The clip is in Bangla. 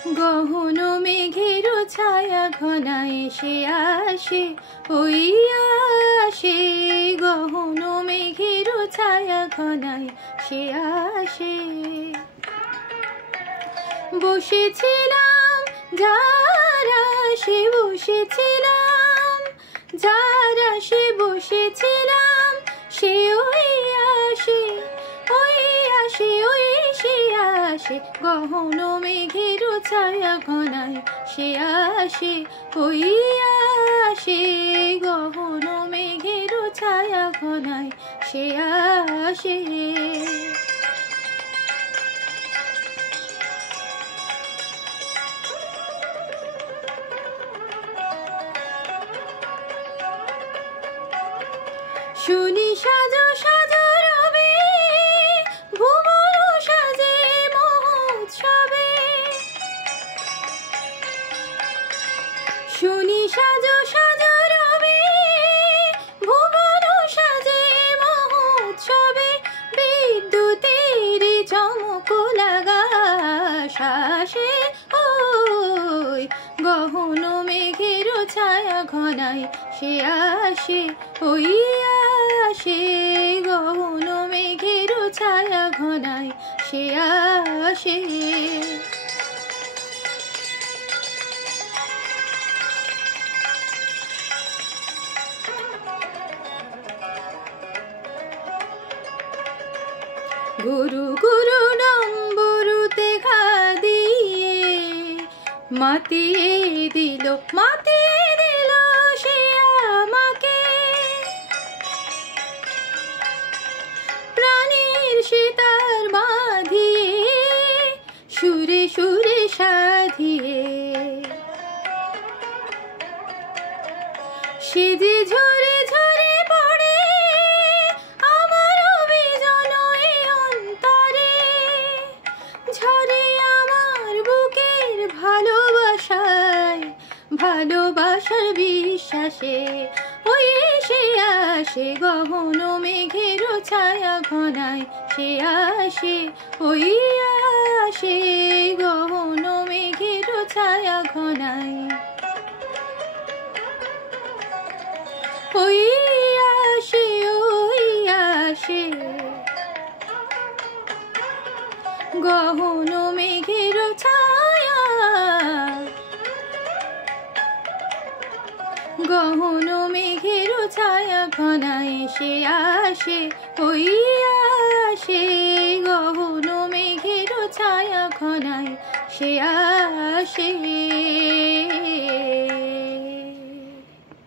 গহন মেঘের ছায়া ঘনায় সে আসে, ওই আসে। গহন মেঘের ছায়া ঘনায় সে আসে। বসেছিলাম যার আসে, বসেছিলাম যার আসে, বসেছিলাম সে ওই আসে, ওই আসে, ওই সে আসে। গহন মেঘের ছায়া ঘনায় সে আসে, ওই আসে। গহন মেঘের ছায়া ঘনায় সে আসে। শুনি সাজো সাজো রবে, ভুবন সাজে মহোৎসবে। শুনি সাজো সাজো রবে, ভুবন সাজে মহোৎসবে। বিদ্যুতের চমক লাগা শ্বাসে, ওই গহন মেঘের ছায়া ঘনায় সে আসে, ওই আসে। গহন মেঘের ছায়া ঘনায় সে আসে। গুরু গুরু নম্বরুতে ঘা দিয়ে মাতিয়ে দিল, মাতিয়ে দিল সে আমাকে। প্রাণীর সে তার বাঁধিয়ে, সুরে সুরে সাধিয়ে। সে যে ঝরে ঝরে পড়ে আমার বিজন এই অন্তরে। ঝরে আমার বুকের ভালোবাসায়, ভালোবাসার বিশ্বাসে। ওই সে আসে, গহন মেঘের ছায়া ঘনায় সে আসে, ওই আসে। গহন মেঘের ছায়া ঘনায় ওই আসে, ওই আসে। গহন মেঘের ছায়া, গহন মেঘের ছায়া ঘনায় সে আসে, ওই আসে। গহন মেঘের ছায়া ঘনায় সে আসে।